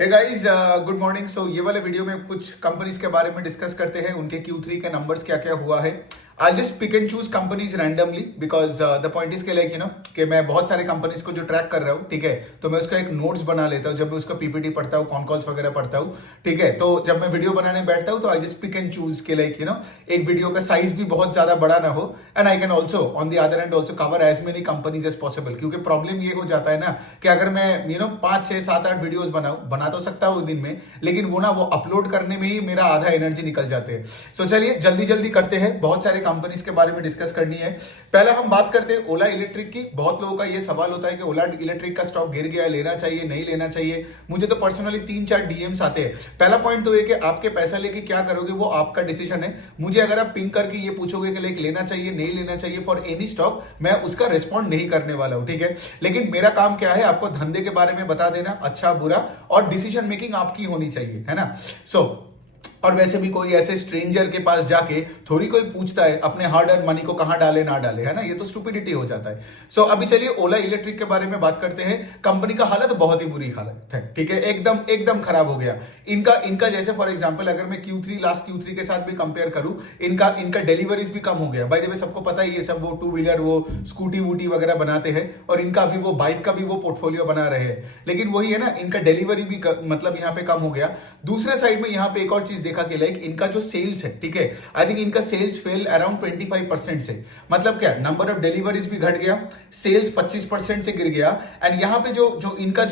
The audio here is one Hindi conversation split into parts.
हे गाइस, गुड मॉर्निंग। सो ये वाले वीडियो में कुछ कंपनीज के बारे में डिस्कस करते हैं, उनके Q3 के नंबर्स क्या क्या हुआ है। I just pick and choose companies randomly because the point is के लाइक कि मैं बहुत सारे कंपनीज को जो ट्रैक कर रहा हूँ, ठीक है, तो मैं उसका एक नोट्स बना लेता हूँ जब मैं उसका पीपीटी पढ़ता हूँ, कॉन कॉल्स वगैरह पढ़ता हूँ, ठीक है। तो जब मैं वीडियो बनाने बैठता हूँ तो I just pick and choose के लाइक एक वीडियो का साइज भी बहुत ज्यादा बड़ा ना हो, and I can also on the other end also cover as many companies as possible. क्योंकि प्रॉब्लम ये हो जाता है ना कि अगर मैं 5 6 7 8 वीडियोस बना तो सकता हूँ दिन में, लेकिन वो अपलोड करने में ही मेरा आधा एनर्जी निकल जाते हैं। सो चलिए जल्दी जल्दी करते हैं, बहुत सारे कंपनीज के बारे में डिस्कस करनी है। पहले हम बात करते हैं ओला इलेक्ट्रिक की। बहुत लोगों का ये सवाल होता है कि ओला इलेक्ट्रिक का स्टॉक गिर गया, लेना चाहिए नहीं लेना चाहिए। मुझे तो पर्सनली 3 4 डीएम्स आते हैं। पहला पॉइंट तो ये कि आपके पैसा लेके क्या करोगे वो आपका डिसीजन है। मुझे अगर आप पिंक करके ये पूछोगे कि लाइक लेना चाहिए नहीं लेना चाहिए फॉर एनी स्टॉक, मैं उसका रिस्पॉन्ड नहीं करने वाला हूं, ठीक है। लेकिन मेरा काम क्या है, आपको धंधे के बारे में बता देना, अच्छा बुरा, और डिसीजन मेकिंग आपकी होनी चाहिए, है ना। और वैसे भी कोई ऐसे स्ट्रेंजर के पास जाके थोड़ी कोई पूछता है अपने हार्ड अर्न मनी को कहां डाले ना डाले, है ना, ये तो स्टुपिडिटी हो जाता है। अभी चलिए ओला इलेक्ट्रिक के बारे में बात करते हैं। कंपनी का हालत बहुत ही बुरी हालत है, ठीक है, एकदम एकदम खराब हो गया। इनका इनका जैसे फॉर एग्जांपल अगर मैं लास्ट Q3 के साथ भी कंपेयर करूं, इनका डिलीवरीज भी कम हो गया। बाय द वे सबको पता ही है, सब वो टू व्हीलर वो स्कूटी वूटी वगैरह बनाते हैं, और इनका अभी वो बाइक का भी वो पोर्टफोलियो बना रहे हैं। लेकिन वही है ना, इनका डिलीवरी भी मतलब यहाँ पे कम हो गया। दूसरे साइड में यहाँ पे एक और चीज देखा कि लाइक इनका जो सेल्स है, ठीक है, आई थिंक इनका सेल्स फेल अराउंड 25% से। मतलब क्या, नंबर ऑफ डिलीवरीज भी घट गया, सेल्स 25% से गिर गया, एंड यहाँ पे जो इनका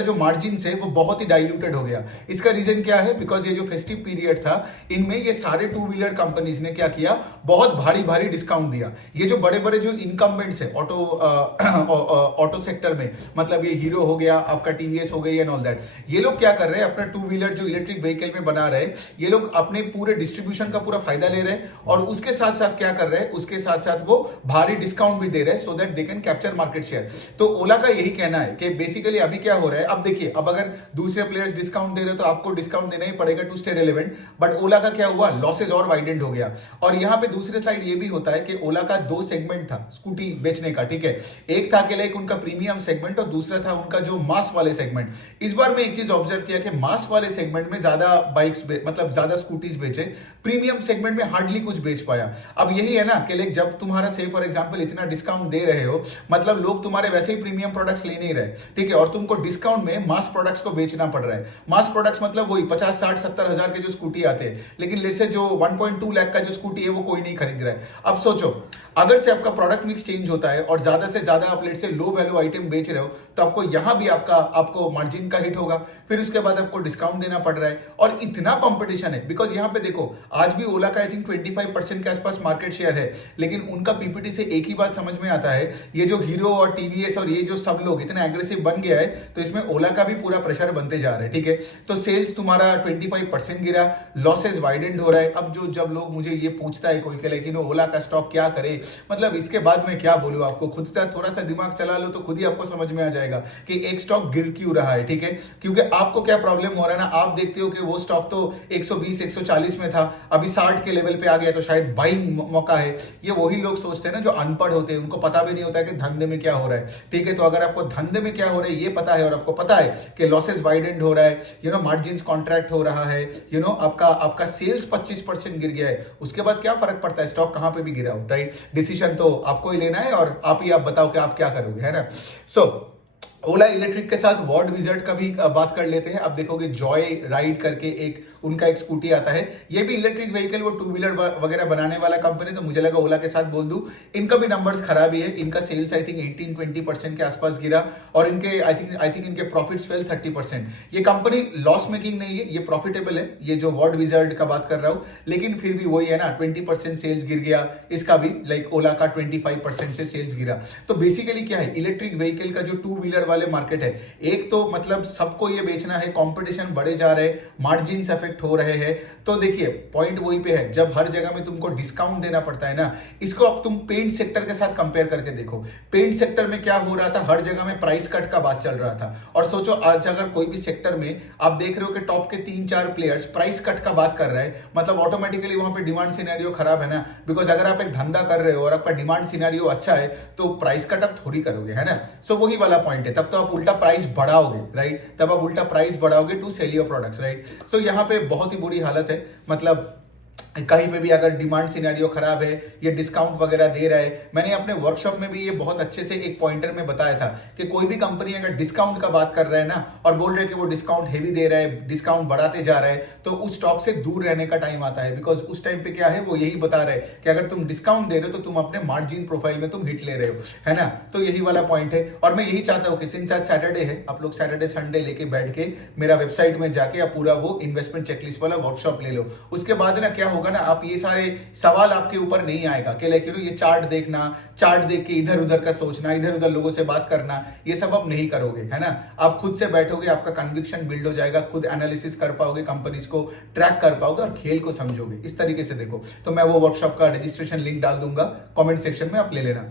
जो मार्जिन है वो बहुत ही डाइल्यूटेड हो गया। इसका रीजन क्या है, बिकॉज ये जो फेस्टिव पीरियड था, इनमें ये सारे टू व्हीलर कंपनीज ने क्या किया, बहुत भारी भारी डिस्काउंट दिया। ये जो बड़े बड़े जो इनकम्बेंट्स है ऑटो सेक्टर में, मतलब ये हीरो हो गया, आपका टीवीएस हो गई एंड ऑल दैट, ये लोग क्या कर रहे हैं, अपना टू व्हीलर जो इलेक्ट्रिक व्हीकल में बना रहे हैं, ये लोग अपने पूरे डिस्ट्रीब्यूशन का पूरा फायदा ले रहे हैं, और उसके साथ साथ क्या कर रहे हैं, उसके साथ साथ वो भारी डिस्काउंट भी दे रहे हैं, so that they can capture market share. तो ओला का यही कहना है कि बेसिकली अभी क्या हो रहा है, अब देखिए, अब अगर दूसरे प्लेयर्स डिस्काउंट दे रहे हो तो आपको डिस्काउंट देना ही पड़ेगा टू स्टे रिलेवेंट, बट ओला का क्या हुआ, लॉसेज और वाइडेंड हो गया। और यहां पे दूसरे साइड ये भी होता है कि ओला का 2 सेगमेंट था स्कूटी बेचने का, ठीक है। एक था कि लाइक उनका प्रीमियम सेगमेंट, और दूसरा था उनका जो मास वाले सेगमेंट। इस बार मैं एक चीज ऑब्जर्व किया कि मास वाले सेगमेंट में ज्यादा बाइक्स मतलब ज्यादा स्कूटीज बेचे, प्रीमियम सेगमेंट में हार्डली कुछ बेच पाया। अब यही है ना कि लाइक जब तुम्हारा से फॉर एग्जांपल इतना डिस्काउंट दे रहे हो, मतलब लोग तुम्हारे वैसे ही प्रीमियम प्रोडक्ट्स ले नहीं रहे, ठीक है, और तुमको डिस्काउंट में मास प्रोडक्ट्स को बेचना पड़ रहा है। मास प्रोडक्ट्स मतलब वही 50 60 70 हजार के जो स्कूटी आते हैं, लेकिन लेट से जो 1.2 लाख का जो स्कूटी है वो कोई नहीं खरीद रहा है। अब सोचो, अगर से आपका प्रोडक्ट मिक्स चेंज होता है और ज्यादा से ज्यादा आप लेट से लो वैल्यू आइटम बेच रहे हो, तो आपको यहां भी आपको मार्जिन का हिट होगा, फिर उसके बाद आपको डिस्काउंट देना पड़ रहा है, और इतना कंपटीशन है। बिकॉज यहां पे देखो, आज भी ओला का आई थिंक 25% के आसपास मार्केट शेयर है, लेकिन उनका पीपीटी से एक ही बात समझ में आता है, ये जो हीरो और टीवीएस और ये जो सब लोग इतना एग्रेसिव बन गया है, तो इसमें ओला का भी पूरा प्रेशर बनते जा रहा है, ठीक है। तो सेल्स तुम्हारा 25% गिरा, लॉसेज वाइडेंड हो रहा है। अब जब लोग मुझे ये पूछता है कोई के, लेकिन ओला का स्टॉक क्या करे, मतलब इसके बाद में क्या बोलूं आपको, खुद से थोड़ा सा दिमाग चला लो तो खुद ही आपको समझ में आ जाएगा कि एक स्टॉक गिर क्यों रहा है, ठीक है। क्योंकि आपको क्या प्रॉब्लम हो रहा है ना, आप देखते हो कि वो स्टॉक तो 120 140 में था, अभी 60 के लेवल पे आ गया, तो शायद बाइंग मौका है। ये वही लोग सोचते हैं ना जो अनपढ़ होते हैं, उनको पता भी नहीं होता है कि धंधे में क्या हो रहा है, ठीक है। तो अगर आपको धंधे में क्या हो रहा है ये पता है, और आपको पता है कि लॉसेस वाइडेंड हो रहा है, मार्जिन कॉन्ट्रैक्ट हो रहा है, आपका सेल्स 25% गिर गया है, उसके बाद क्या फर्क पड़ता है स्टॉक कहां पे भी गिरा हो, राइट। डिसीजन तो आपको ही लेना है, और आप बताओ कि आप क्या करोगे, है ना। ओला इलेक्ट्रिक के साथ वॉर्ड विजर्ड का भी बात कर लेते हैं। अब देखोगे जॉय राइड करके उनका एक स्कूटी आता है, ये भी इलेक्ट्रिक व्हीकल, वो टू व्हीलर वगैरह बनाने वाला कंपनी, तो मुझे लगा ओला के साथ बोल दूं। इनका भी नंबर्स खराब ही है, इनका सेल्स आई थिंक 18-20% के आसपास गिरा, और इनके आई थिंक इनके प्रॉफिट्स फेल 30%। ये कंपनी लॉस मेकिंग नहीं है, ये प्रॉफिटेबल है, ये जो वॉर्ड विजर्ड का बात कर रहा हूं, लेकिन फिर भी वही है ना, 20% सेल्स गिर गया, इसका भी लाइक ओला का 25% से सेल्स गिरा। तो बेसिकली क्या है, इलेक्ट्रिक व्हीकल का जो टू व्हीलर वाले मार्केट है, एक तो मतलब सबको ये बेचना है, कंपटीशन बढ़े जा रहे हैं, मार्जिन अफेक्ट हो रहे हैं। तो देखिए पॉइंट वही पे है, जब हर जगह में तुमको डिस्काउंट देना पड़ता है ना, इसको अब तुम पेंट सेक्टर के साथ कंपेयर करके देखो। पेंट सेक्टर में क्या हो रहा था, हर जगह में प्राइस कट का बात चल रहा था, और सोचो आज अगर कोई भी सेक्टर में आप देख रहे हो कि टॉप के 3 4 प्लेयर्स प्राइस कट का बात कर रहे हैं, मतलब ऑटोमेटिकली वहां पे डिमांड सिनेरियो खराब है ना। बिकॉज अगर आप एक धंधा कर रहे हो और आपका डिमांड सिनेरियो अच्छा है, तो प्राइस कट आप थोड़ी करोगे, है ना। वही वाला पॉइंट है। तब तो आप उल्टा प्राइस बढ़ाओगे, राइट, तब आप उल्टा प्राइस बढ़ाओगे to sell your products, right. So यहाँ पे बहुत ही बुरी हालत है, मतलब कहीं पे भी अगर डिमांड सिनेरियो खराब है, ये डिस्काउंट वगैरह दे रहा है। मैंने अपने वर्कशॉप में भी ये बहुत अच्छे से एक पॉइंटर में बताया था कि कोई भी कंपनी अगर डिस्काउंट का बात कर रहा है ना और बोल रहे हैं कि वो डिस्काउंट हेवी दे रहा है, डिस्काउंट बढ़ाते जा रहा है, तो उस स्टॉक से दूर रहने का टाइम आता है। बिकॉज उस टाइम पे क्या है, वो यही बता रहे हैं कि अगर तुम डिस्काउंट दे रहे हो तो तुम अपने मार्जिन प्रोफाइल में तुम हिट ले रहे हो, है ना। तो यही वाला पॉइंट है और मैं यही चाहता हूँ कि सिंस आज सैटरडे है, आप लोग सैटरडे संडे लेके बैठ के मेरा वेबसाइट में जाके आप पूरा वो इन्वेस्टमेंट चेकलिस्ट वाला वर्कशॉप ले लो। उसके बाद ना क्या होगा ना, आप ये सारे सवाल आपके ऊपर नहीं आएगा कि लाइक ये चार्ट देखना, चार्ट देख के इधर उधर का सोचना, इधर उधर लोगों से बात करना, ये सब आप नहीं करोगे, है ना। आप खुद से बैठोगे, आपका कन्विक्शन बिल्ड हो जाएगा, खुद एनालिसिस कर पाओगे, कंपनीज को ट्रैक कर पाओगे और खेल को समझोगे। इस तरीके से देखो, तो मैं वो वर्कशॉप का रजिस्ट्रेशन लिंक डाल दूंगा कमेंट सेक्शन में, आप ले लेना।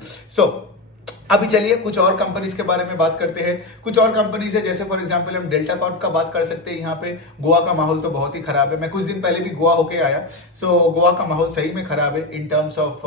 अभी चलिए कुछ और कंपनीज के बारे में बात करते हैं। कुछ और कंपनीज है, जैसे फॉर एग्जांपल हम डेल्टा कॉर्प का बात कर सकते हैं। यहाँ पे गोवा का माहौल तो बहुत ही खराब है। मैं कुछ दिन पहले भी गोवा होके आया, सो गोवा का माहौल सही में खराब है इन terms of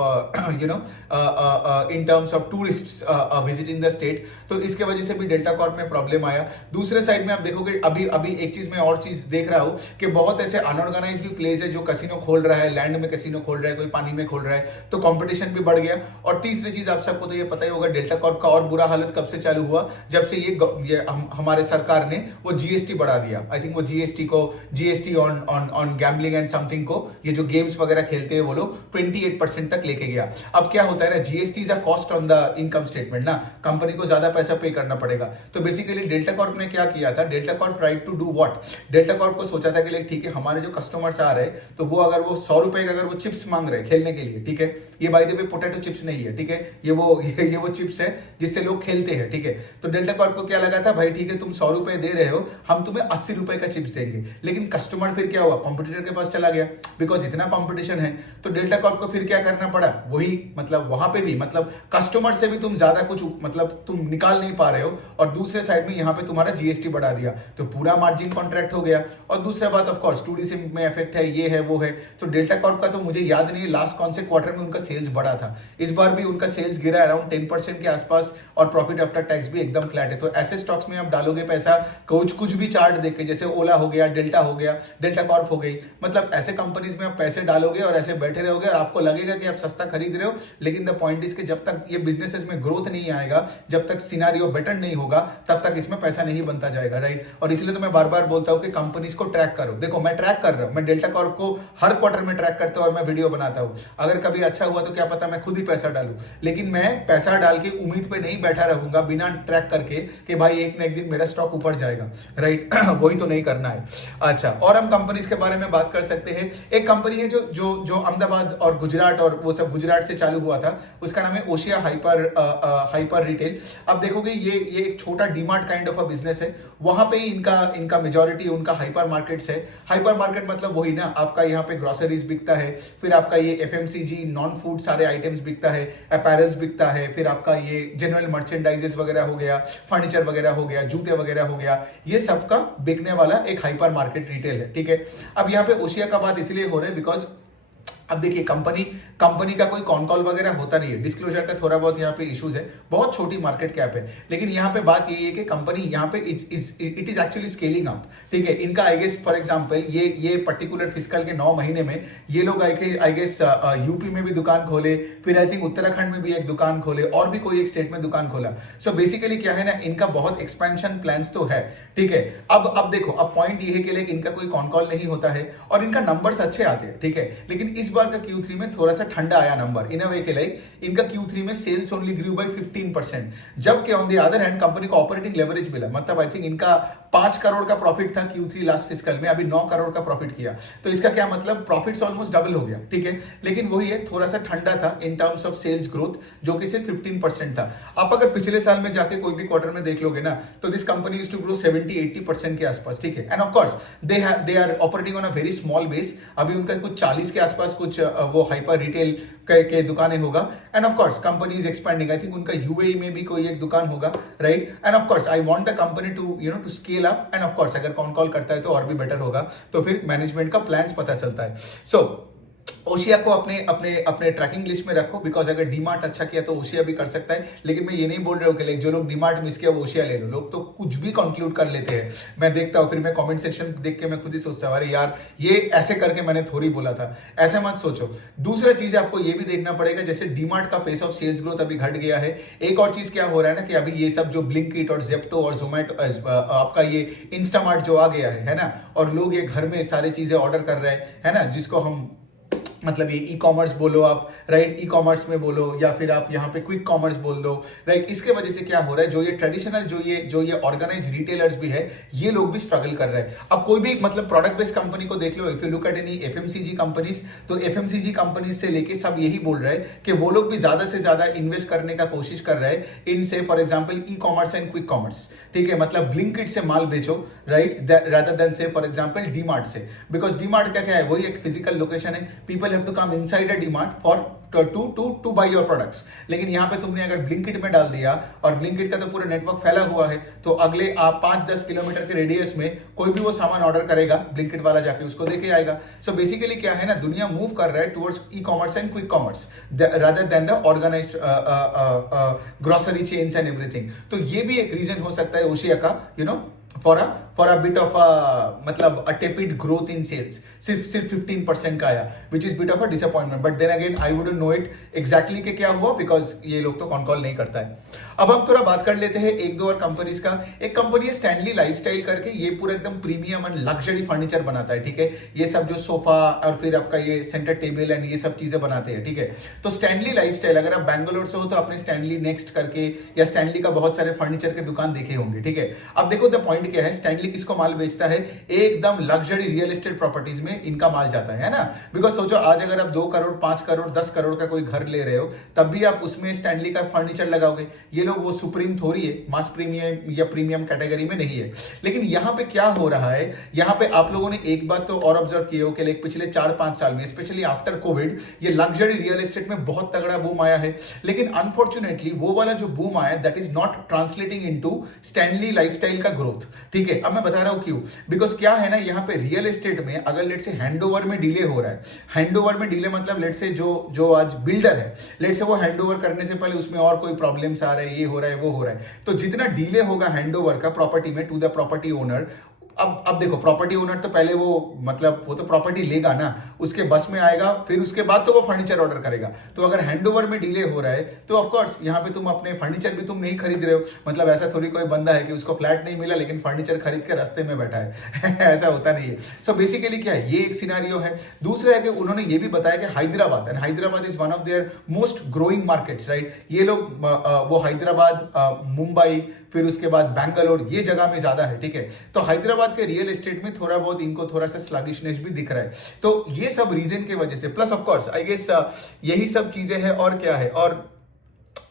in terms of tourist visiting the state. तो इसके वजह से भी डेल्टा कॉर्प में प्रॉब्लम आया। दूसरे साइड में आप देखोगे, अभी एक चीज मैं और चीज देख रहा हूं कि बहुत ऐसे अनऑर्गेनाइज भी प्लेस है जो कसिनो खोल रहा है, लैंड में कसिनो खोल रहा है, कोई पानी में खोल रहा है, तो कॉम्पिटिशन भी बढ़ गया। और तीसरी चीज आप सबको तो ये पता ही होगा, डेल्टा कॉर्प का और बुरा हालत कब से चालू हुआ, जब से ये हमारे सरकार ने वो जीएसटी बढ़ा दिया। आई थिंक वो GST on gambling and something को, ये जो गेम्स वगैरह खेलते हैं वो लोग 28% तक लेके गया। अब क्या होता है ना, GST is a cost on the income statement ना, कंपनी को ज्यादा पैसा पे करना पड़ेगा। तो बेसिकली डेल्टा कॉर्प ने क्या किया था, Delta Corp tried to do what, Delta Corp को सोचा था कि ठीक है, हमारे जो कस्टमर्स आ रहे हैं तो वो अगर वो 100 रुपए का अगर वो चिप्स मांग रहे हैं खेलने के लिए, ठीक है, ये by the way potato chips नहीं है, ठीक है, ये वो चिप्स है जिससे लोग खेलते हैं, ठीक है। तो डेल्टा कॉर्प को क्या लगा था, भाई ठीक है, तुम 100 रुपए दे रहे हो, हम तुम्हें 80 रुपए का चिप्स देंगे। लेकिन कस्टमर फिर क्या हुआ, कॉम्पिटिटर के पास चला गया, बिकॉज इतना कॉम्पिटिशन है। तो डेल्टा कॉर्प को फिर क्या करना पड़ा, वही मतलब वहां पे भी मतलब कस्टमर से भी तुम ज्यादा कुछ मतलब तुम निकाल नहीं पा रहे हो, और दूसरे साइड में यहाँ पे तुम्हारा जीएसटी बढ़ा दिया, तो पूरा मार्जिन कॉन्ट्रैक्ट हो गया। और दूसरा बात ऑफ कोर्स टूरिज्म में इफेक्ट है, ये है वो है। तो डेल्टा कॉर्प का तो मुझे याद नहीं है लास्ट कौन से क्वार्टर में उनका सेल्स बढ़ा था। इस बार भी उनका सेल्स गिरा अराउंड 10% के आसपास, और प्रॉफिट आफ्टर टैक्स भी एकदम फ्लैट है। तो ऐसे स्टॉक्स में आप डालोगे पैसा, कुछ भी चार्ट देख के, जैसे ओला हो गया, डेल्टा हो गया, डेल्टा कॉर्प हो गई, मतलब ऐसे कंपनीज में आप पैसे डालोगे और ऐसे बैठे रहोगे और आपको लगेगा कि आप सस्ता खरीद रहे हो। लेकिन द पॉइंट इज कि जब तक ये बिजनेसेस में ग्रोथ नहीं आएगा, जब तक सिनारियो बेटर नहीं होगा, तब तक इसमें पैसा नहीं बनता जाएगा, राइट। और इसलिए तो मैं बार बार बोलता हूं कि कंपनीज को ट्रैक करो। देखो मैं ट्रैक कर रहा हूं, मैं डेल्टा कॉर्प को हर क्वार्टर में ट्रैक करता हूं और मैं वीडियो बनाता हूं। अगर कभी अच्छा हुआ तो क्या पता मैं खुद ही पैसा डालूं, लेकिन मैं पैसा डाल के उम्मीद पे नहीं बैठा रहूंगा बिना ट्रैक करके कि भाई एक ना एक दिन मेरा स्टॉक ऊपर जाएगा, राइट। वही तो नहीं करना है। अच्छा, और हम कंपनीज के बारे में बात कर सकते हैं। एक कंपनी है जो अहमदाबाद और गुजरात और वो सब गुजरात से चालू हुआ था, उसका नाम है ओशिया हाइपर रिटेल। अब देखोगे ये एक छोटा DMart kind of a business है। वहां पे इनका मेजॉरिटी उनका हाइपर मार्केट्स है। हाइपर मार्केट मतलब वही ना, आपका यहाँ पे ग्रोसरीज बिकता है, फिर आपका ये एफएमसीजी नॉन फूड सारे आइटम्स बिकता है, अपैरल्स बिकता है, फिर आपका ये जनरल मर्चेंडाइजेस वगैरह हो गया, फर्नीचर वगैरह हो गया, जूते वगैरह हो गया, ये सबका बिकने वाला एक हाइपर मार्केट रिटेल है, ठीक है। अब यहाँ पे ओशिया का बात इसलिए हो रहा है बिकॉज अब देखिए कंपनी का कोई कॉन कॉल वगैरह होता नहीं है, डिस्क्लोजर का थोड़ा बहुत यहाँ पे इश्यूज है, बहुत छोटी मार्केट कैप है। लेकिन यहाँ पे बात यही है कि कंपनी यहाँ पे it is actually scaling up, ठीक है। इनका आई गेस फॉर एग्जांपल ये पर्टिकुलर फिस्कल के 9 महीने में ये लोग आई गेस यूपी में भी दुकान खोले, फिर आई थिंक उत्तराखंड में भी एक दुकान खोले, और भी कोई एक स्टेट में दुकान खोला। सो बेसिकली क्या है ना, इनका बहुत एक्सपेंशन प्लान्स तो है, ठीक है। अब देखो, अब पॉइंट ये है कि इनका कोई कॉन कॉल नहीं होता है और इनका नंबर्स अच्छे आते हैं, ठीक है। लेकिन इस का Q3 में थोड़ा सा ठंडा आया नंबर इन अ वे के लाइक इनका Q3 में सेल्स ओनली ग्रू बाय 15%, जबकि on the other hand company को ऑपरेटिंग लेवरेज मिला। मतलब आई थिंक इनका 5 करोड़ का प्रॉफिट था Q3 लास्ट फिस्कल में, अभी 9 करोड़ का प्रॉफिट किया। तो इसका क्या मतलब, प्रॉफिट्स ऑलमोस्ट डबल हो गया, ठीक है। लेकिन वही है, थोड़ा सा ठंडा था in terms of sales growth, जो कि सिर्फ 15% था। आप अगर पिछले साल में जाके कोई भी क्वार्टर में देख लोगे ना, तो this company used to grow 70-80% के आसपास, ठीक है। And of course they are operating on a very small base. अभी उनका कुछ 40 के आसपास कुछ वो हाइपर रिटेल के दुकानें होगा। And of course company is expanding, I think उनका यूएई में भी कोई एक दुकान होगा, right. And of course I want the company to scale up, and of course अगर कॉन कॉल करता है तो और भी बेटर होगा, तो फिर मैनेजमेंट का प्लान्स पता चलता है। सो ओशिया को अपने अपने अपने ट्रैकिंग लिस्ट में रखो, बिकॉज अगर डीमार्ट अच्छा किया तो ओशिया भी कर सकता है। लेकिन मैं ये नहीं बोल रहा हूँ कि जो लोग डीमार्ट मिस किया वो ओशिया ले लो। लोग तो कुछ भी कंक्लूड कर लेते हैं, मैं देखता हूँ, फिर मैं कमेंट सेक्शन देख के मैं खुद ही सोचता हूँ अरे यार ये ऐसे करके मैंने थोड़ी बोला था। ऐसा मत सोचो। दूसरा चीज आपको ये भी देखना पड़ेगा, जैसे डीमार्ट का पेस ऑफ सेल्स ग्रोथ अभी घट गया है। एक और चीज क्या हो रहा है ना कि अभी ये सब जो ब्लिंकिट और जेप्टो और जोमेटो आपका ये इंस्टामार्ट जो आ गया है ना, और लोग ये घर में सारी चीजें ऑर्डर कर रहे हैं, है ना, जिसको हम मतलब ये ई कॉमर्स बोलो आप, राइट, ई कॉमर्स में बोलो या फिर आप यहाँ पे क्विक कॉमर्स बोल दो, राइट। इसके वजह से क्या हो रहा है, जो ये ट्रेडिशनल जो ये ऑर्गेनाइज रिटेलर्स भी है, ये लोग भी स्ट्रगल कर रहे हैं। अब कोई भी मतलब प्रोडक्ट बेस्ड कंपनी को देख लो, if you look at any FMCG companies, तो एफएमसीजी कंपनीज से लेके सब यही बोल रहे हैं कि वो लोग भी ज्यादा से ज्यादा इन्वेस्ट करने का कोशिश कर रहे हैं इन से for example e commerce and quick commerce, ठीक है, मतलब ब्लिंकिट से माल बेचो, राइट, रादर देन से फॉर एग्जाम्पल डीमार्ट से। बिकॉज डीमार्ट का क्या है, वही एक फिजिकल लोकेशन है, people have to come inside a DMart for to buy your products. लेकिन यहाँ पे तुमने अगर ब्लिंकिट में डाल दिया, और ब्लिंकिट का तो पूरा नेटवर्क फैला हुआ है, तो अगले आप 5-10 किलोमीटर के रेडियस में कोई भी वो सामान ऑर्डर करेगा, ब्लिंकिट वाला जाके उसको देके आएगा। सो बेसिकली क्या है ना, दुनिया मूव कर रहा है towards e commerce and quick commerce rather than the organised grocery chains and everything. तो ये भी एक रीजन हो सकता है ओशिया का, you know, for a bit of a मतलब a tepid growth in sales, सिर्फ 15% का आया, which is bit of a disappointment, but then again I wouldn't know it exactly कि क्या हुआ, because ये लोग तो कॉन कॉल नहीं करता है। अब हम थोड़ा बात कर लेते हैं एक दो और कंपनीज का। एक कंपनी है स्टैनली लाइफस्टाइल करके, ये पूरा एकदम प्रीमियम एंड लग्जरी फर्नीचर बनाता है, ठीक है, ये सब जो सोफा और फिर आपका ये सेंटर टेबल एंड ये सब चीजें बनाते हैं, ठीक है। तो स्टैनली लाइफस्टाइल, अगर आप बैंगलोर से हो तो आपने स्टैनली नेक्स्ट करके या स्टैनली का बहुत सारे फर्नीचर के दुकान देखे होंगे, ठीक है। अब देखो द पॉइंट क्या है, स्टैनली किसको माल बेचता है, एकदम लग्जरी रियल एस्टेट प्रॉपर्टीज में इनका माल जाता है ना। बिकॉज सोचो आज अगर आप 2 करोड़ 5 करोड़ 10 करोड़ का कोई घर ले रहे हो, तब भी आप उसमें स्टैनली का फर्नीचर लगाओगे। ये लोग वो सुप्रीम थोड़ी है, मास प्रीमियम या प्रीमियम कैटेगरी में नहीं है। लेकिन यहाँ पे क्या हो रहा है, यहाँ पे आप लोगों ने एक बात तो और ऑब्जर्व किए हो कि पिछले 4-5 साल में, स्पेशली आफ्टर कोविड, ये लग्जरी रियल एस्टेट में बहुत तगड़ा बूम आया है। लेकिन अनफॉर्चुनेटली वो वाला जो बूम आया, that is not translating into Stanley lifestyle का ग्रोथ, ठीक है। अब मैं बता रहा हूं क्यों, बिकॉज क्या है ना, यहाँ पे रियल एस्टेट में अगर लेट से हैंडओवर में डिले हो रहा है, हैंडओवर में डिले मतलब लेट से जो आज बिल्डर है, लेट से वो हैंडओवर करने से पहले उसमें और कोई प्रॉब्लम्स आ रहे हैं, ये हो रहा है वो हो रहा है, तो जितना डिले होगा हैंडओवर का प्रॉपर्टी में टू द प्रॉपर्टी ओनर, अब देखो प्रॉपर्टी ओनर तो पहले वो मतलब वो तो प्रॉपर्टी लेगा ना, उसके बस में आएगा, फिर उसके बाद तो वो फर्नीचर ऑर्डर करेगा। तो अगर हैंडओवर में डिले हो रहा है तो ऑफ कोर्स यहाँ पे तुम अपने फर्नीचर भी तुम नहीं खरीद रहे हो। मतलब ऐसा थोड़ी कोई बंदा है कि उसको फ्लैट नहीं मिला लेकिन फर्नीचर खरीद के रास्ते में बैठा है ऐसा होता नहीं है। सो बेसिकली क्या है, ये एक सिनारियो है। दूसरा है कि उन्होंने ये भी बताया कि Hyderabad, and Hyderabad is one of their most growing markets, right. ये लोग वो हैदराबाद, मुंबई, फिर उसके बाद बैंगलोर, ये जगह में ज्यादा है, ठीक है। तो हैदराबाद के रियल एस्टेट में थोड़ा बहुत इनको थोड़ा सा स्लगिशनेस भी दिख रहा है। तो ये सब रीजन के वजह से, plus of course I guess यही सब चीजें हैं। और क्या है, और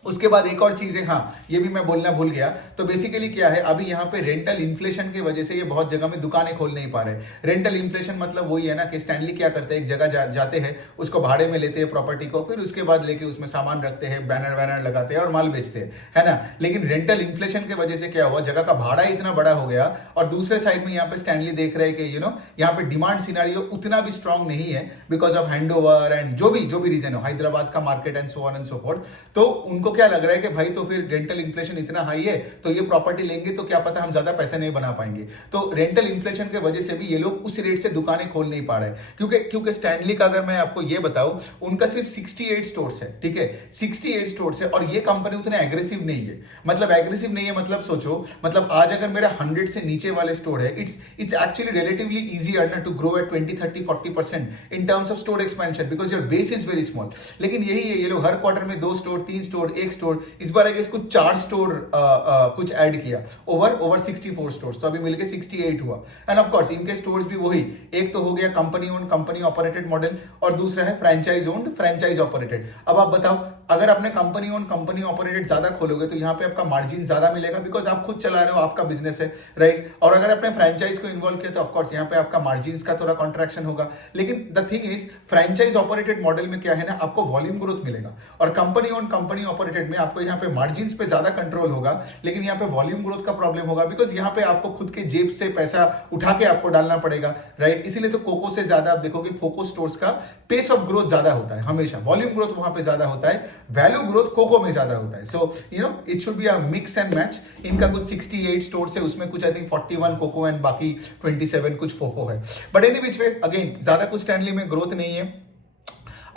उसके बाद एक और चीज है, हाँ ये भी मैं बोलना भूल गया। तो बेसिकली क्या है, अभी यहाँ पे रेंटल इन्फ्लेशन की वजह से ये बहुत जगह में दुकानें खोल नहीं पा रहे। रेंटल इन्फ्लेशन मतलब वही है ना कि स्टैनली क्या करते हैं, एक जगह जाते हैं, उसको भाड़े में लेते हैं प्रॉपर्टी को, फिर उसके बाद लेके उसमें सामान रखते हैं, बैनर वैनर लगाते हैं और माल बेचते हैं, है ना। लेकिन रेंटल इन्फ्लेशन की वजह से क्या हुआ, जगह का भाड़ा इतना बड़ा हो गया, और दूसरे साइड में यहाँ पे स्टैनली देख रहे हैं कि यू नो यहाँ पे डिमांड सिनारियो उतना भी स्ट्रांग नहीं है बिकॉज ऑफ हैंडओवर एंड जो भी रीजन हो, हैदराबाद का market and so on and so fourth. तो उनको क्या लग रहा है कि भाई तो फिर रेंटल इन्फ्लेशन इतना हाई है तो ये प्रॉपर्टी लेंगे तो क्या पता हम ज्यादा पैसे नहीं बना पाएंगे। तो रेंटल इन्फ्लेशन की वजह से भी ये लोग उस रेट से दुकानें खोल नहीं पा रहे, क्योंकि स्टैनली का अगर मैं आपको ये बताऊं, उनका सिर्फ 68 स्टोर्स है, ठीक है, 68 स्टोर्स है। और ये कंपनी उतने एग्रेसिव नहीं है, मतलब एग्रेसिव नहीं है मतलब सोचो, मतलब आज अगर मेरा 100 से नीचे वाले स्टोर है, इट्स एक्चुअली रिलेटिवली इजियर ना to grow at 20-30-40% in terms of store expansion because your base is very small. लेकिन यही है, ये लोग हर क्वार्टर में 2 स्टोर 3 स्टोर 1 स्टोर, इस बार इसको 4 स्टोर कुछ ऐड किया, ओवर 64 स्टोर्स, तो अभी मिलके 68 हुआ। एंड ऑफ कोर्स इनके स्टोर्स भी वही, एक तो हो गया company owned company operated model, और दूसरा है फ्रेंचाइज ओन्ड फ्रेंचाइज ऑपरेटेड। अब आप बताओ अगर अपने कंपनी ओन कंपनी ऑपरेटेड ज्यादा खोलोगे तो यहाँ पे आपका मार्जिन ज्यादा मिलेगा, बिकॉज आप खुद चला रहे हो, आपका बिजनेस है, राइट। और अगर अपने फ्रेंचाइज को इन्वॉल्व किया तो ऑफकोर्स यहाँ पे आपका मार्जिन का थोड़ा कॉन्ट्रैक्शन होगा। लेकिन the thing is, franchise operated model में क्या है ना, आपको वॉल्यूम ग्रोथ मिलेगा, और कंपनी ओन कंपनी ऑपरेटेड में आपको यहाँ पे मार्जिन पे ज्यादा कंट्रोल होगा, लेकिन यहाँ पे वॉल्यूम ग्रोथ का प्रॉब्लम होगा, बिकॉज यहाँ पे आपको खुद के जेब से पैसा उठा के आपको डालना पड़ेगा, राइट। इसीलिए तो कोको से ज्यादा आप देखोगे फोको स्टोर्स का पेस ऑफ ग्रोथ ज्यादा होता है हमेशा, वॉल्यूम ग्रोथ वहां पे ज्यादा होता है, वैल्यू ग्रोथ कोको में ज्यादा होता है। So you know it should be a mix and match. इनका कुछ 68 स्टोर्स है, उसमें कुछ आई थिंक 41 कोको एंड बाकी 27 कुछ फोफो है। But any which way, again ज्यादा कुछ स्टैनली में ग्रोथ नहीं है।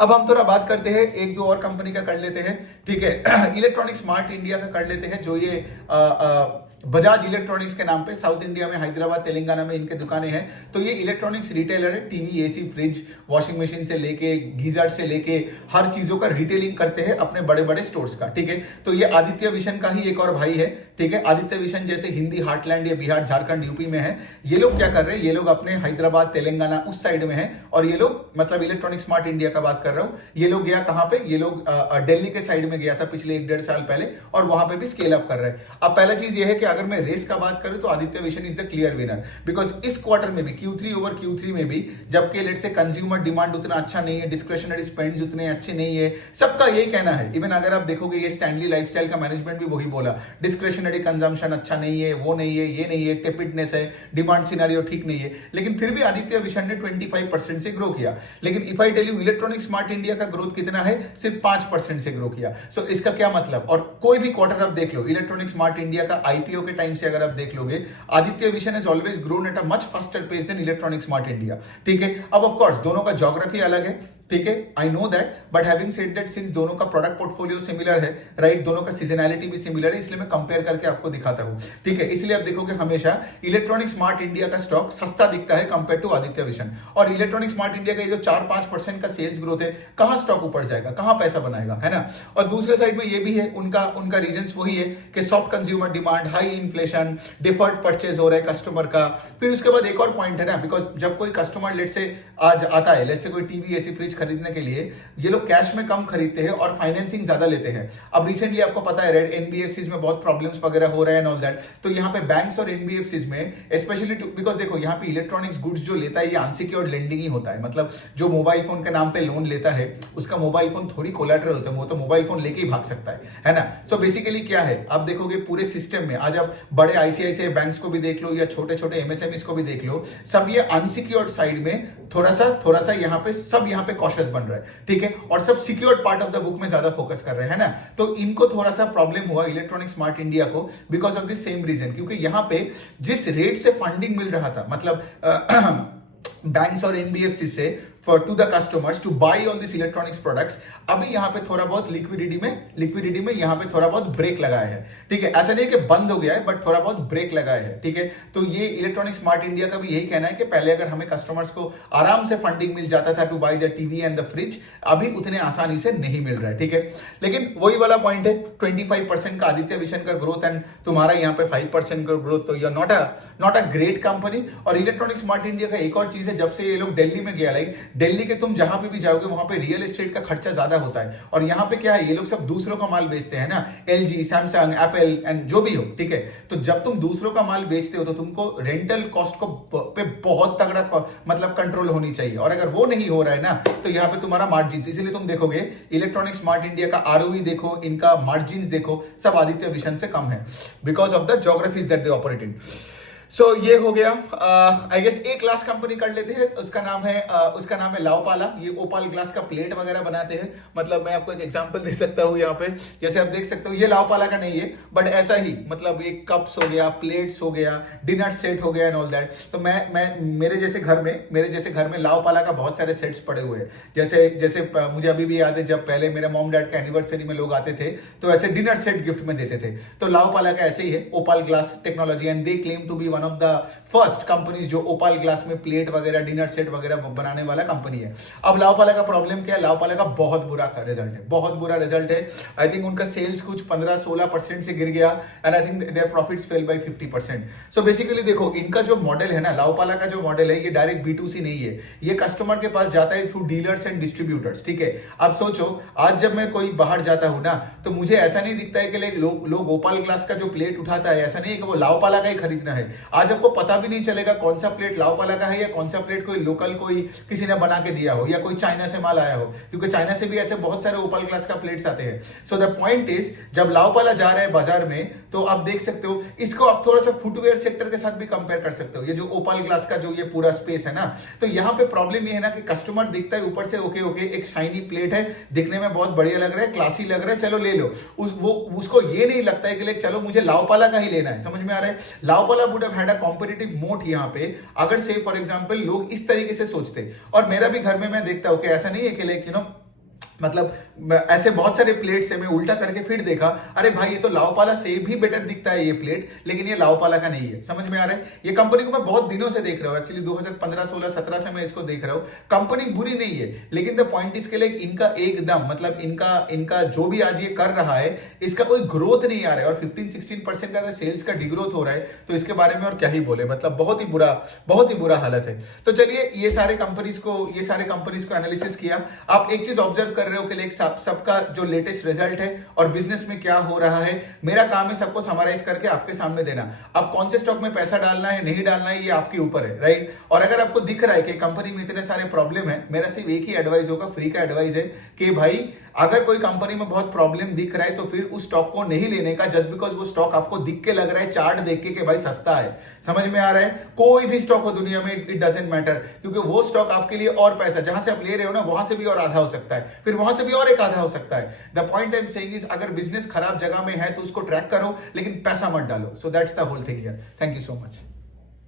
अब हम थोड़ा बात करते हैं एक दो और कंपनी का कर लेते हैं, ठीक है। इलेक्ट्रॉनिक स्मार्ट इंडिया का कर लेते हैं, जो ये बजाज इलेक्ट्रॉनिक्स के नाम पे साउथ इंडिया में हैदराबाद तेलंगाना में इनके दुकानें हैं। तो ये इलेक्ट्रॉनिक्स रिटेलर है, TV, AC, fridge, washing machine से लेके गीजर से लेके हर चीजों का रिटेलिंग करते हैं अपने बड़े बड़े स्टोर्स का, ठीक है। तो ये आदित्य विशन का ही एक और भाई है, ठीक है। आदित्य विशन जैसे हिंदी हार्टलैंड या बिहार, झारखंड, यूपी में है। ये लोग क्या कर रहे हैं, ये लोग अपने हैदराबाद तेलंगाना उस साइड में है, और ये लोग मतलब इलेक्ट्रॉनिक स्मार्ट इंडिया का बात कर रहा हूं, ये लोग गया कहां पे, ये लोग दिल्ली के साइड में गया था पिछले 1-1.5 साल पहले, और वहां पे भी स्केल अप कर रहे हैं। अब पहला चीज ये है कि अगर मैं रेस का बात करूं तो Aditya Vision is the clear winner, because इस क्वार्टर में भी Q3 ओवर Q3 में भी, जबकि लेट से कंज्यूमर डिमांड उतना अच्छा नहीं है, डिस्क्रिशनरी स्पेंड्स उतने अच्छे नहीं है, सबका यही कहना है। इवन अगर आप देखोगे ये स्टैनली लाइफस्टाइल का मैनेजमेंट भी वही बोला, डिस्क्रिशनरी कंजम्पशन अच्छा नहीं है, वो नहीं है, ये नहीं है, टेपिडनेस है, डिमांड सिनेरियो ठीक नहीं है। लेकिन फिर भी आदित्य विशन ने 25% से ग्रो किया। लेकिन if I tell you electronic smart India का ग्रोथ कितना है, सिर्फ 5% से ग्रो किया। सो इसका क्या मतलब, और कोई भी क्वार्टर आप देख लो इलेक्ट्रॉनिक स्मार्ट इंडिया का आईपीओ के टाइम से अगर आप देख लोगे, Aditya Vision has always grown at a much faster pace than electronic smart India, ठीक है। अब ऑफ कोर्स दोनों का ज्योग्राफी अलग है, ठीक है, I know that, but having said that, since दोनों का प्रोडक्ट पोर्टफोलियो सिमिलर है, राइट, दोनों का सीजनैलिटी भी सिमिलर है, इसलिए मैं कंपेयर करके आपको दिखाता हूं, ठीक है। इसलिए आप देखोगे हमेशा इलेक्ट्रॉनिक स्मार्ट इंडिया का स्टॉक सस्ता दिखता है कंपेयर टू आदित्य विशन। और इलेक्ट्रॉनिक स्मार्ट इंडिया का ये जो 4-5% का सेल्स ग्रोथ है, कहां स्टॉक ऊपर जाएगा, कहां पैसा बनाएगा, है ना। और दूसरे साइड में ये भी है, उनका रीजंस वही है कि soft consumer demand, high inflation, deferred purchase हो रहा है कस्टमर का। फिर उसके बाद एक और पॉइंट है ना, बिकॉज जब कोई कस्टमर लेट से आज आता है, लेट से कोई टीवी, एसी, फ्रिज खरीदने के लिए, ये लोग कैश में कम खरीदते हैं और फाइनेंसिंग ज्यादा लेते हैं। अब रिसेंटली आपको पता है एनबीएफसीज में बहुत प्रॉब्लम्स वगैरह हो रहे हैं ऑल दैट, तो यहाँ पे बैंक्स और एनबीएफसीज में स्पेशली बिकॉज देखो यहाँ पे इलेक्ट्रॉनिक्स गुड्स जो लेता है ये अनसिक्योर्ड लेंडिंग ही होता है, मतलब जो मोबाइल फोन के नाम पे लोन लेता है उसका मोबाइल फोन थोड़ी कोलैटरल होता है, वो तो मोबाइल फोन लेके ही भाग सकता है ना। सो बेसिकली क्या है, आप देखोगे पूरे सिस्टम में, आज आप बड़े आईसीआईसीआई बैंक्स को भी देख लो या छोटे छोटे एमएसएमईज को भी देख लो, सब ये अनसिक्योर्ड साइड में थोड़ा सा यहाँ पे सब यहाँ पे कॉशियस बन रहा है, ठीक है, और सब secured part of the book में ज्यादा फोकस कर रहे हैं ना। तो इनको थोड़ा सा प्रॉब्लम हुआ इलेक्ट्रॉनिक स्मार्ट इंडिया को because of this same reason, क्योंकि यहाँ पे जिस रेट से फंडिंग मिल रहा था, मतलब बैंक्स और एनबीएफसी से to the customers to buy on this electronics products, अभी यहाँ पे थोड़ा बहुत लिक्विडिटी में यहाँ पे थोड़ा बहुत ब्रेक लगाया है, ठीक है। ऐसा नहीं कि बंद हो गया है, बट थोड़ा बहुत ब्रेक लगाया है, ठीक है। तो ये इलेक्ट्रॉनिक स्मार्ट इंडिया का भी यही कहना है कि पहले अगर हमें कस्टमर्स को आराम से फंडिंग मिल जाता था two by the TV and the fridge, अभी उतने आसानी से नहीं मिल रहा है, ठीक है। लेकिन वही वाला पॉइंट है, 25% का आदित्य विशन का ग्रोथ एंड तुम्हारा यहाँ पे 5% का ग्रोथ, तो you not a great company. और इलेक्ट्रॉनिक स्मार्ट इंडिया का एक और चीज है, जब से ये लोग दिल्ली में गया, लाइक दिल्ली के तुम जहां पे भी जाओगे वहां पे रियल एस्टेट का खर्चा ज्यादा होता है, और यहाँ पे क्या है, ये लोग सब दूसरों का माल बेचते हैं ना, एलजी, सैमसंग, एप्पल एंड जो भी हो, ठीक है। तो जब तुम दूसरों का माल बेचते हो तो तुमको रेंटल कॉस्ट को पे बहुत तगड़ा मतलब कंट्रोल होनी चाहिए, और अगर वो नहीं हो रहा है ना तो यहाँ पे तुम्हारा मार्जिन, इसलिए तुम देखोगे इलेक्ट्रॉनिक स्मार्ट इंडिया का आरओई देखो, इनका मार्जिन देखो, सब आदित्य विशन से कम है because of the geographies that they operate in. So ये हो गया। आई गेस एक लास्ट कंपनी कर लेते हैं, उसका नाम है लाओपाला। ये ओपाल ग्लास का प्लेट वगैरह बनाते हैं, मतलब मैं आपको एक एग्जांपल दे सकता हूँ यहाँ पे, जैसे आप देख सकते हो ये लाओपाला का नहीं है, बट ऐसा ही, मतलब ये कप्स हो गया, प्लेट्स हो गया, डिनर सेट हो गया एंड ऑल दैट। तो मैं मेरे जैसे घर में लाओपाला का बहुत सारे सेट्स पड़े हुए हैं, जैसे मुझे अभी भी याद है जब पहले मेरे मॉम डैड का एनिवर्सरी में लोग आते थे तो ऐसे डिनर सेट गिफ्ट में देते थे। तो लाओपाला का ऐसे ही है, opal glass technology, and they claim to be one one of the first companies जो ओपाल ग्लास में प्लेट वगैरह डिनर सेट वगैरह बनाने वाला कंपनी है। अब लाओपाला का प्रॉब्लम क्या है, लाओपाला का बहुत बुरा रिजल्ट है, बहुत बुरा रिजल्ट है। आई थिंक उनका सेल्स कुछ 15-16% से गिर गया and I think their profits fell by 50%। So basically देखो इनका जो मॉडल है ना, लाओपाला का जो मॉडल है ये डायरेक्ट B2C नहीं है, ये कस्टमर के पास जाता है थ्रू डीलर्स एंड डिस्ट्रीब्यूटर्स। ठीक है, अब सोचो आज जब मैं कोई बाहर जाता हूं ना तो मुझे ऐसा नहीं दिखता है कि लोग ओपाल ग्लास का जो प्लेट उठाता है ऐसा नहीं है कि वो लाओपाला का ही खरीदना है। आज आपको पता भी नहीं चलेगा कौन सा प्लेट लाओपाला का है या कौन सा प्लेट कोई लोकल कोई किसी ने बना के दिया हो या कोई चाइना से माल आया हो, क्योंकि चाइना से भी ऐसे बहुत सारे ओपाल ग्लास का प्लेट्स आते हैं। सो द पॉइंट इज जब लाओपाला जा रहा है बाजार में तो आप देख सकते हो इसको आप थोड़ा सा फुटवेयर सेक्टर के साथ भी कंपेयर कर सकते हो। ये जो ओपाल ग्लास का जो ये पूरा स्पेस है ना, तो यहाँ पे प्रॉब्लम ये है ना कि कस्टमर दिखता है ऊपर से ओके एक शाइनी प्लेट है, दिखने में बहुत बढ़िया लग रहा है, क्लासी लग रहा है, चलो ले लो। उसको ये नहीं लगता है कि चलो मुझे लाओपाला का ही लेना है। समझ में आ रहा है, Laopala would have had a competitive मोट यहाँ पे अगर से फॉर एग्जांपल लोग इस तरीके से सोचते। और मेरा भी घर में मैं देखता हूं कि ऐसा नहीं है कि लाइक मतलब ऐसे बहुत सारे प्लेट्स है, मैं उल्टा करके फिर देखा, अरे भाई ये तो लाओपाला से भी बेटर दिखता है ये प्लेट, लेकिन ये लाओपाला का नहीं है। समझ में आ रहा है, ये कंपनी को मैं बहुत दिनों से देख रहा हूँ, एक्चुअली 2015, 16, 17 से मैं इसको देख रहा हूँ। कंपनी बुरी नहीं है, लेकिन द पॉइंट इसके लिए इनका एकदम मतलब इनका जो भी आज ये कर रहा है इसका कोई ग्रोथ नहीं आ रहा है। और 15-16% का अगर सेल्स का डिग्रोथ हो रहा है तो इसके बारे में और क्या ही बोले, मतलब बहुत ही बुरा हालत है। तो चलिए ये सारे कंपनीज को एनालिसिस किया। आप एक चीज ऑब्जर्व कर रहे हो कि सबका जो लेटेस्ट रिजल्ट है और बिजनेस में क्या हो रहा है, मेरा काम है सबको समराइज करके आपके सामने देना। अब कौन से स्टॉक में पैसा डालना है नहीं डालना है ये आपके ऊपर है, राइट। और अगर आपको दिख रहा है कि कंपनी में इतने सारे प्रॉब्लम है, मेरा सिर्फ एक ही एडवाइस होगा, फ्री का एडवाइस है कि भाई अगर कोई कंपनी में बहुत प्रॉब्लम दिख रहा है तो फिर उस स्टॉक को नहीं लेने का, जस्ट बिकॉज वो स्टॉक आपको दिख के लग रहा है चार्ट देख के कि भाई सस्ता है। समझ में आ रहा है, कोई भी स्टॉक हो दुनिया में इट डजंट मैटर, क्योंकि वो स्टॉक आपके लिए और पैसा जहां से आप ले रहे हो ना वहां से भी और आधा हो सकता है, फिर वहां से भी और एक आधा हो सकता है। The point I am saying is अगर बिजनेस खराब जगह में है तो उसको ट्रैक करो, लेकिन पैसा मत डालो। So that's the whole thing here. Thank you so much.